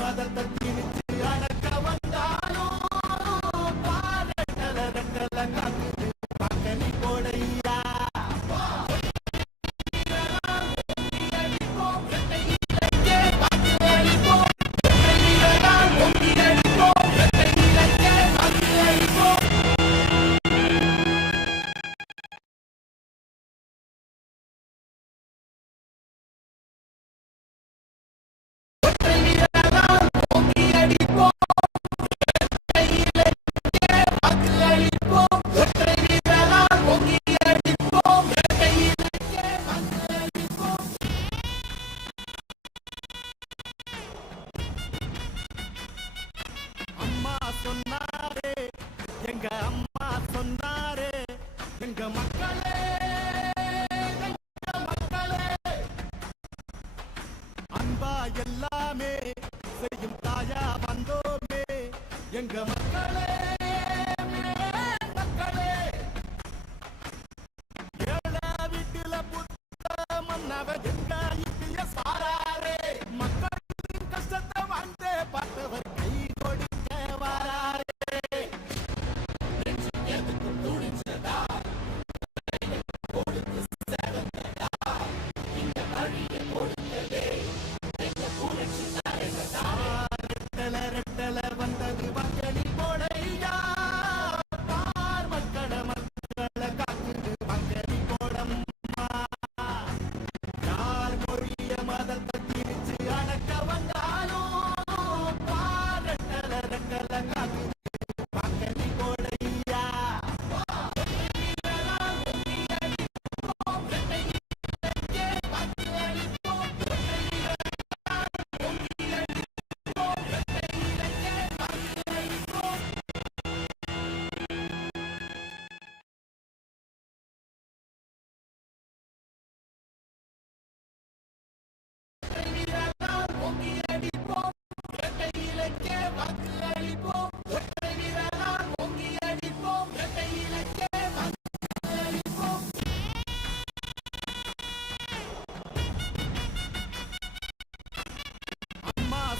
மதத்தை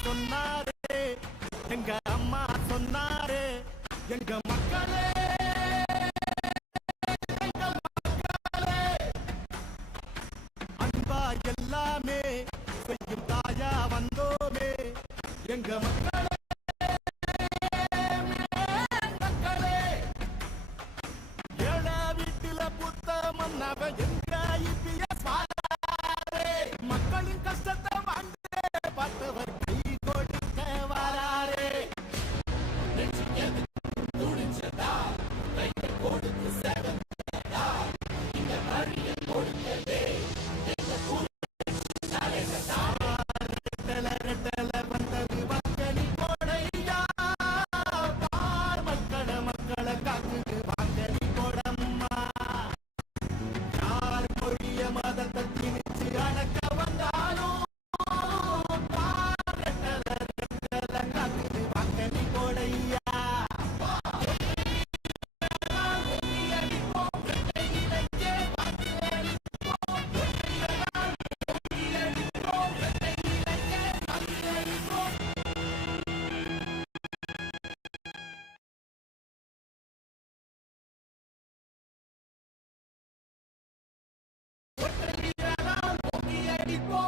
சொன்னாரு எங்க அம்மா சொன்னாரு எங்க மக்கள்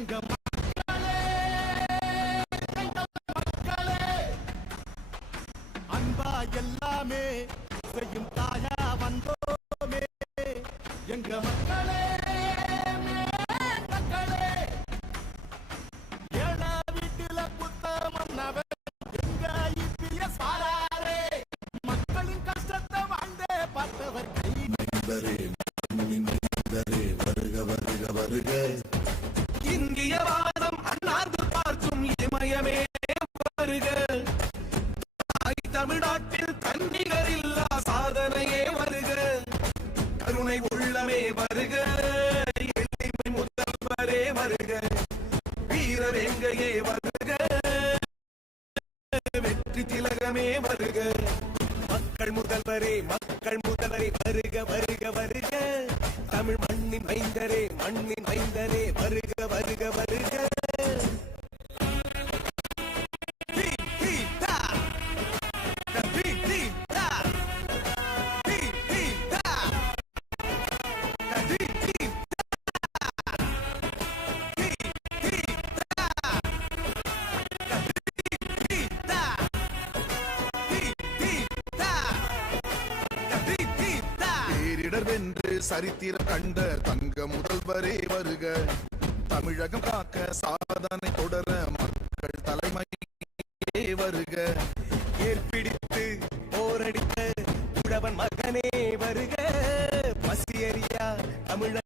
Bring them. தினமே வருக. மக்கள் முதல்வரே மக்கள் முதல்வரை வருக வருக வருக. தமிழ் மண்ணின் மைந்தரே மண்ணின் மைந்தரே வருக. சரித்திர கண்ட தங்க முதல்வரே வருக. தமிழகம் காக்க சாதனை தொடர மக்கள் தலைமையே வருக. ஏற்பிடித்து போரடித்த உழவன் மகனே வருக. பசியறியா தமிழ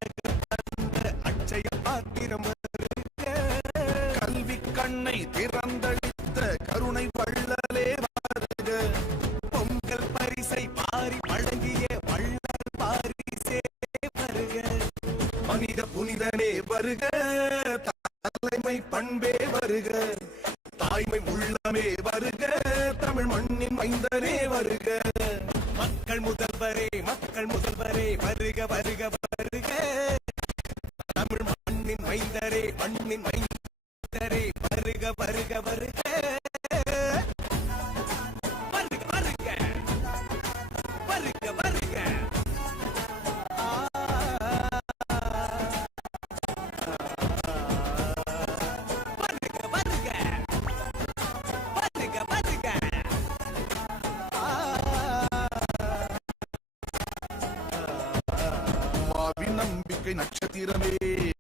నక్షత్రమే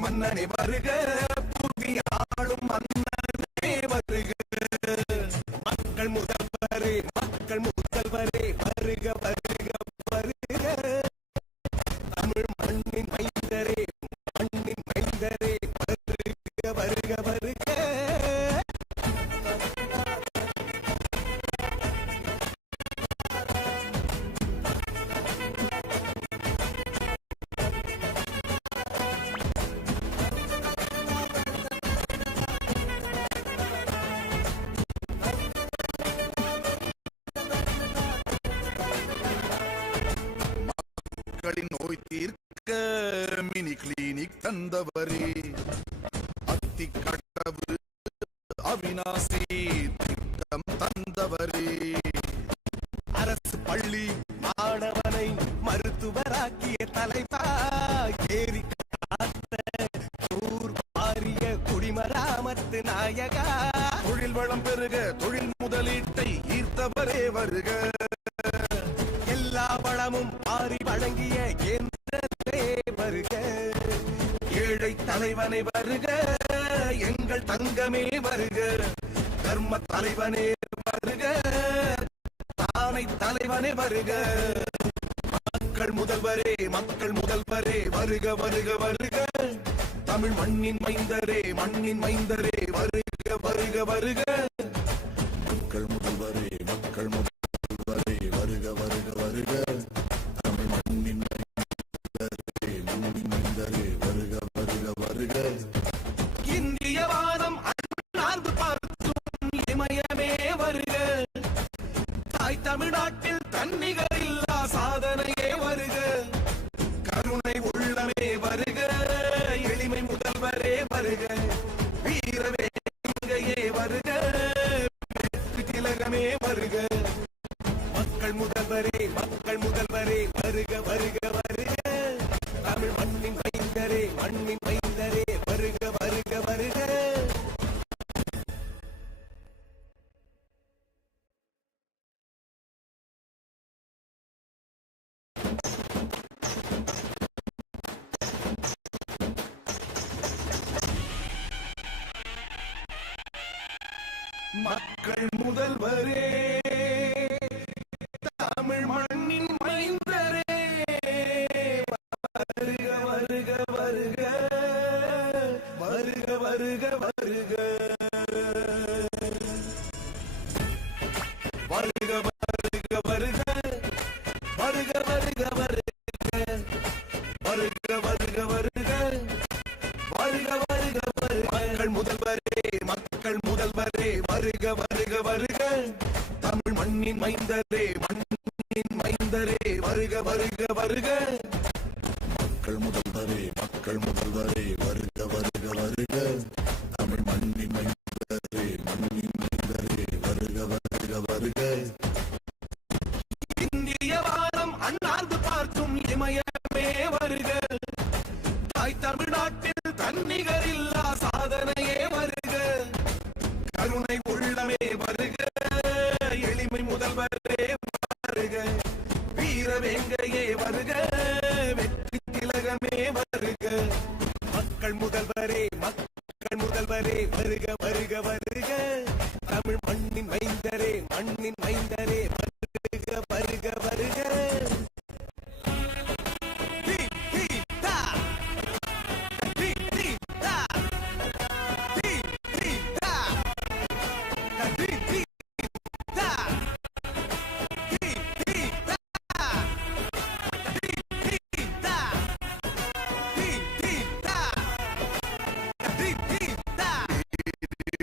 மன்னனை வருக. மக்கள் முதல்வரே.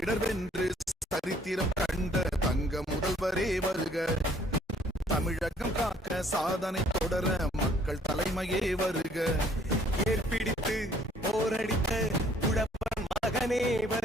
இடர்வென்று சரித்திரம் கண்ட தங்க முதல்வரே வருக. தமிழகம் காக்க சாதனை தொடர மக்கள் தலைமையே வருக. ஏற்பிடித்து போரடித்த குழப்பன் மகனே வருக.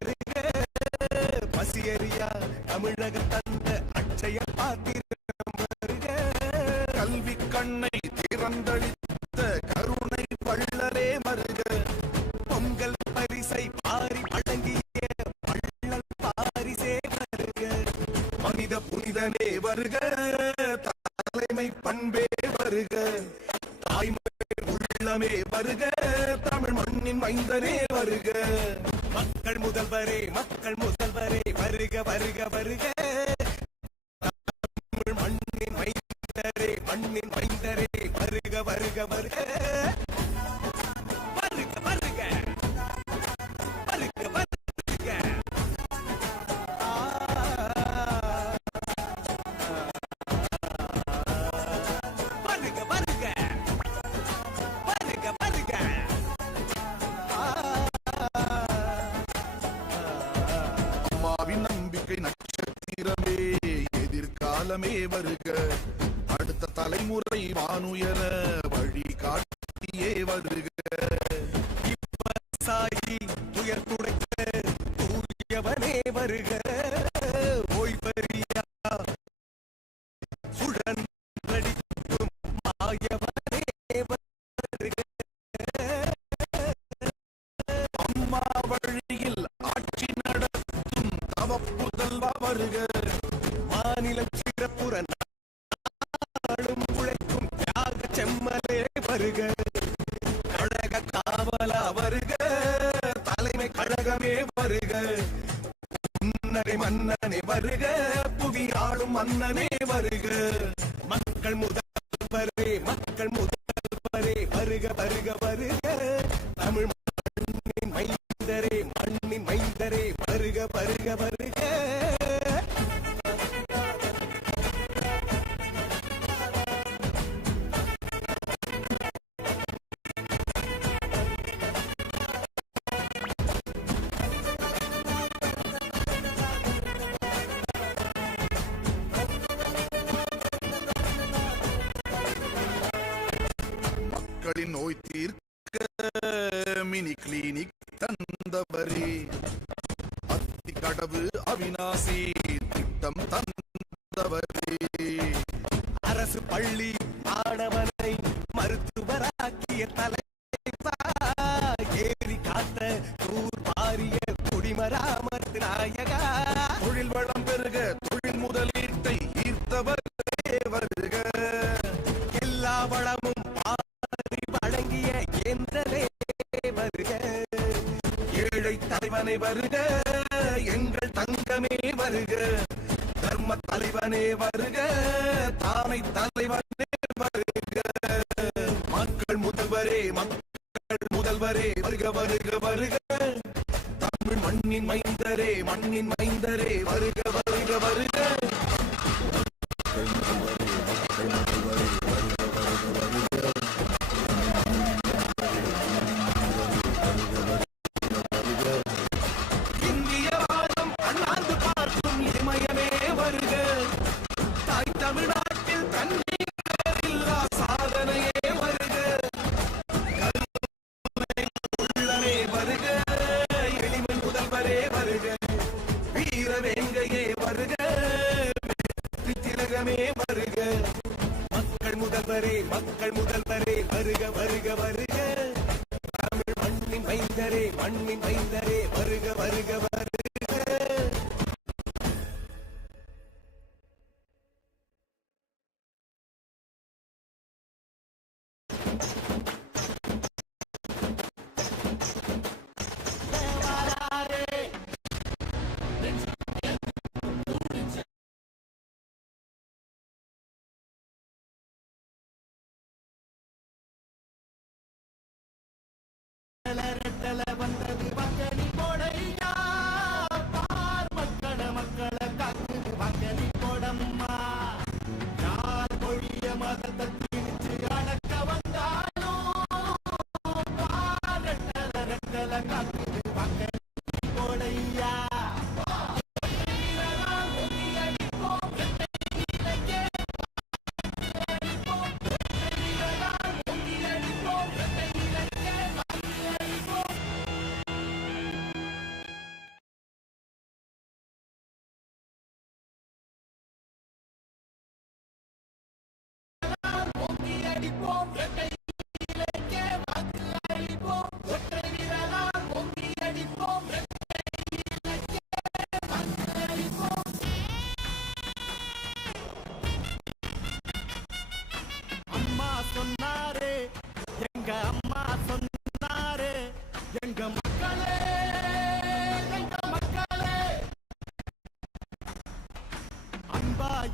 மக்கள் முதல்வரே வருக வருக வருக. மண்ணின் மைந்தரே மண்ணின் மைந்தரே வருக வருக வருக. गया mini clinic. வருக. தர்ம தலைவனே வருக. தானை தலைவனே வருக. மக்கள் முதல்வரே மக்கள் முதல்வரே வருக வருக வருக. தமிழ் மண்ணின் மைந்தரே மண்ணின் மைந்தரே வருக வருக வருக. முதல்வரே மக்கள் முதல்வரே வருக வருக வருக. தமிழ் மண்ணின் வைந்தரே மண்ணின் வைந்தரே வருக வருக.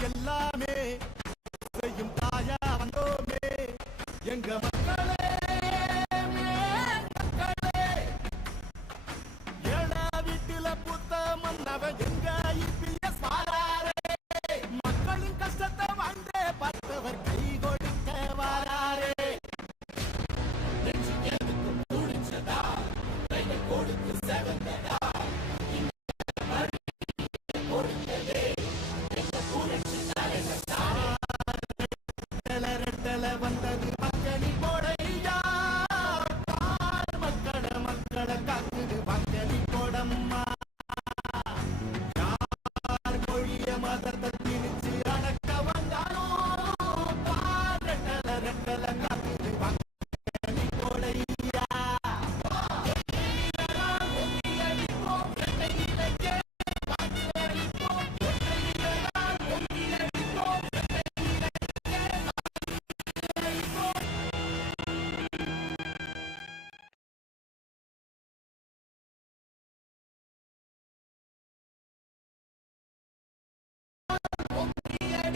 எல்லாமே செய்யும் தாயா வந்தோமே. எங்க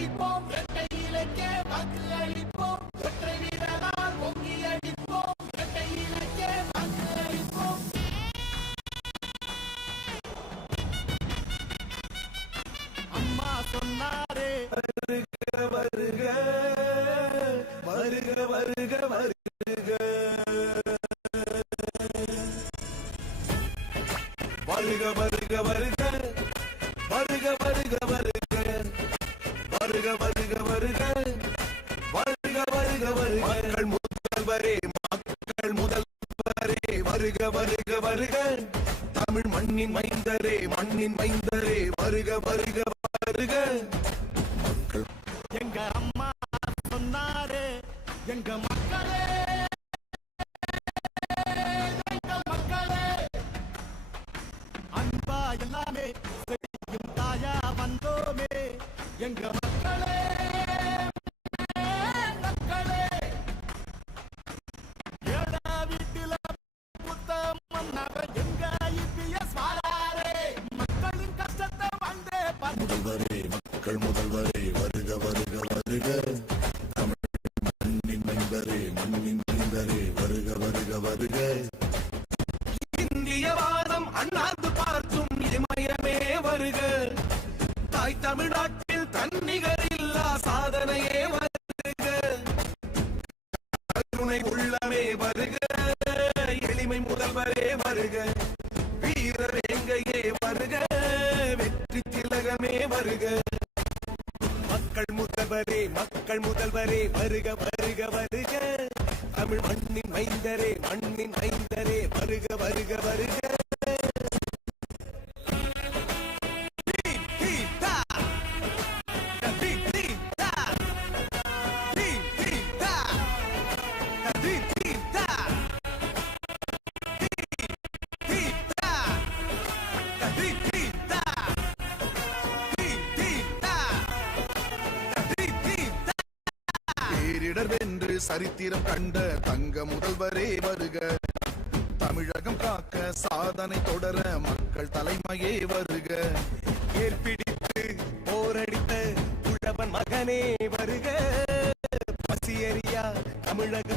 அளிப்போம் இரட்டை இலக்கே வாக்கு அளிப்போம். ஒற்றை வீரரால் பொங்கி அடிப்போம் இரட்டை இலக்கே வாக்கு அளிப்போம். அம்மா சொன்னாரே வருக வருக வருக வருக வருக. வருக வருக வருக வருக வருக வருக. Nigga. வென்று சரித்திரம் கண்ட தங்க முதல்வரே வருக. தமிழகம் காக்க சாதனை தொடர மக்கள் தலைமையே வருக. ஏற்பிடித்து போரடித்த புழவன் மகனே வருக. பசியறியா தமிழகம்